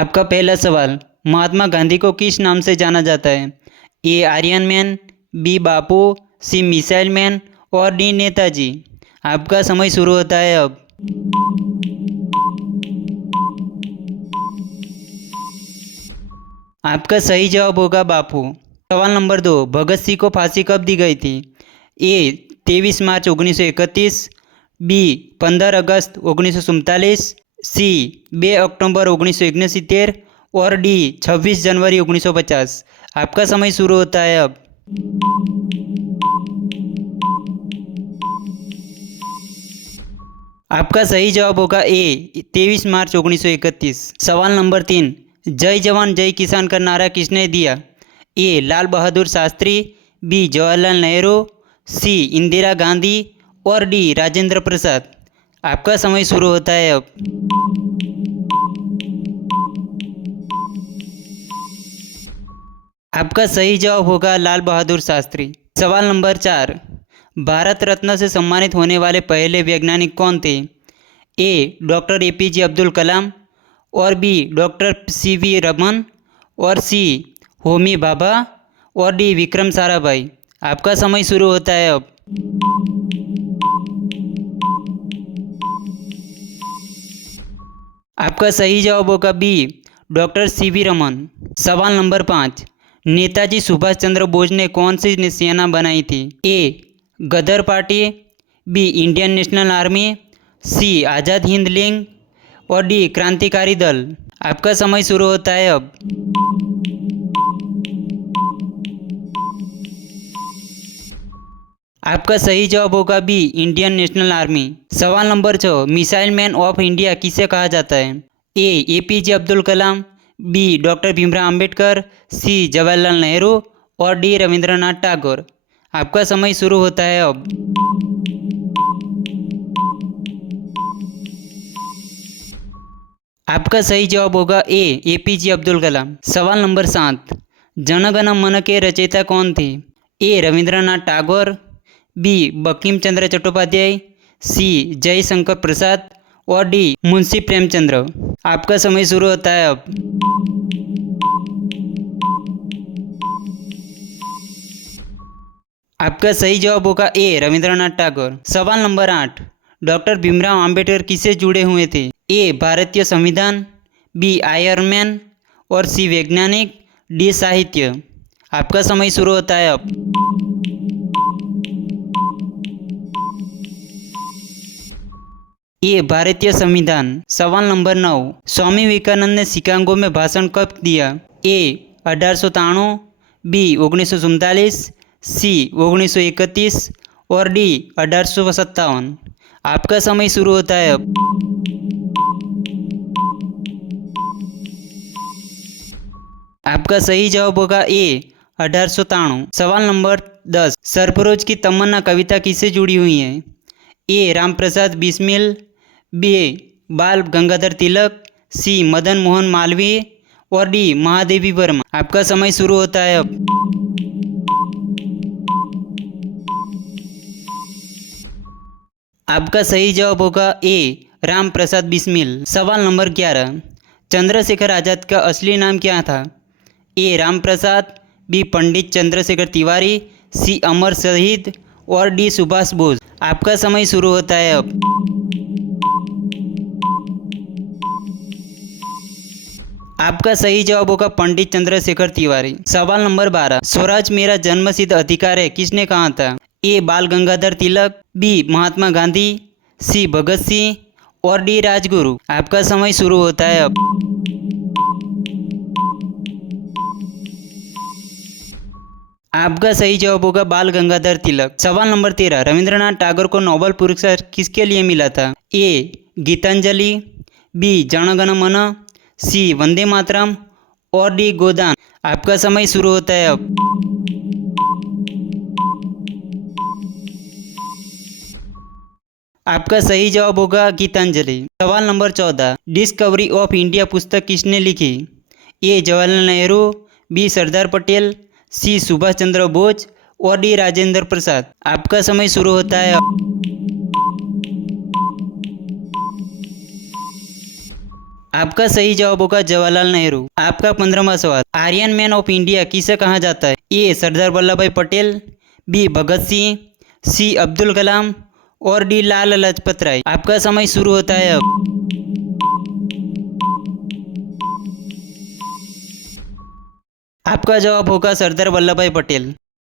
आपका पहला सवाल, महात्मा गांधी को किस नाम से जाना जाता है? ए आर्यन मैन, बी बापू, सी मिसाइल मैन और डी नेताजी। आपका समय शुरू होता है अब। आपका सही जवाब होगा बापू। सवाल नंबर 2, भगत सिंह को फांसी कब दी गई थी? ए 23 मार्च 1931, बी 15 अगस्त 1947, सी 2 अक्टूबर 1969 और डी 26 जनवरी 1950। आपका समय शुरू होता है अब। आपका सही जवाब होगा ए 23 मार्च 1931। सवाल नंबर 3, जय जवान जय किसान का नारा किसने दिया? ए लाल बहादुर शास्त्री, बी जवाहरलाल नेहरू, सी इंदिरा गांधी और डी राजेंद्र प्रसाद। आपका समय शुरू होता है अब। आपका सही जवाब होगा लाल बहादुर शास्त्री। सवाल नंबर 4, भारत रत्न से सम्मानित होने वाले पहले वैज्ञानिक कौन थे? ए डॉक्टर एपीजे अब्दुल कलाम और बी डॉक्टर सीवी रमन और सी होमी भाभा और डी विक्रम साराभाई। आपका समय शुरू होता है अब। आपका सही जवाब होगा बी डॉक्टर सीवी रमन। सवाल नंबर 5, नेताजी सुभाष चंद्र बोस ने कौन सी सेना बनाई थी? A Ghadar party, B Indian National Army, C Azad Hind League और डी क्रांतिकारी दल। आपका समय शुरू होता है अब। आपका सही जवाब होगा बी इंडियन नेशनल आर्मी। सवाल number 6, missile man of India किसे कहा जाता है? ए APJ Abdul Kalam, B doctor Bhimrao Ambedkar, सी जवाहरलाल नेहरू और डी रविंद्रनाथ टैगोर। आपका समय शुरू होता है अब। आपका सही जवाब होगा ए एपीजे अब्दुल कलाम। सवाल नंबर 7, जन गण मन के रचयिता कौन थे? ए रविंद्रनाथ टैगोर, बी बंकिम चंद्र चट्टोपाध्याय, सी जयशंकर प्रसाद और डी मुंशी प्रेमचंद्र। आपका समय शुरू होता है अब। आपका सही जवाब होगा ए रविंद्रनाथ टैगोर। सवाल नंबर 8, डॉक्टर भीमराव अंबेडकर किससे जुड़े हुए थे? ए भारतीय संविधान, बी आयरन मैन और सी वैज्ञानिक, डी साहित्य। आपका समय शुरू होता है अब। ए भारतीय संविधान। सवाल नंबर 9, स्वामी विवेकानंद ने शिकागो में भाषण कब दिया? ए 1893, बी 1947, सी 1931 और डी 1857। आपका समय शुरू होता है अब। आपका सही जवाब होगा ए 1893। सवाल नंबर 10, सरफरोज की तमन्ना कविता किससे जुड़ी हुई है? ए रामप्रसाद बिस्मिल, बी बाल गंगाधर तिलक, सी मदन मोहन मालवीय और डी महादेवी वर्मा। आपका समय शुरू होता है अब। आपका सही जवाब होगा ए राम प्रसाद बिस्मिल। सवाल नंबर 11, चंद्रशेखर आज़ाद का असली नाम क्या था? ए राम प्रसाद, बी पंडित चंद्रशेखर तिवारी, सी अमर शहीद और डी सुभाष बोस। आपका समय शुरू होता है अब। आपका सही जवाब होगा पंडित चंद्रशेखर तिवारी। सवाल नंबर 12, स्वराज मेरा जन्मसिद्ध अधिकार है किसने कहा था? ए बाल गंगाधर तिलक, बी महात्मा गांधी, सी भगत सिंह और डी राजगुरु। आपका समय शुरू होता है अब। आपका सही जवाब होगा बाल गंगाधर तिलक। सवाल नंबर 13, रविंद्रनाथ टैगोर को नोबेल पुरस्कार किसके लिए मिला था? ए गीतांजलि, बी जन गण मन, सी वंदे मातरम और डी गोदान। आपका समय शुरू होता है अब। आपका सही जवाब होगा गीतांजलि। सवाल नंबर 14, डिस्कवरी ऑफ इंडिया पुस्तक किसने लिखी? ए जवाहरलाल नेहरू, बी सरदार पटेल, सी सुभाष चंद्र बोस और डी राजेंद्र प्रसाद। आपका समय शुरू होता है अब। आपका सही जवाब होगा जवाहरलाल नेहरू। आपका 15वां सवाल, आर्यन मैन ऑफ इंडिया किसे कहा जाता है? ए सरदार वल्लभ भाई पटेल, बी भगत सिंह, सी अब्दुल कलाम और डी लाला लाजपत राय। आपका समय शुरू होता है अब। आपका जवाब होगा सरदार वल्लभ भाई पटेल।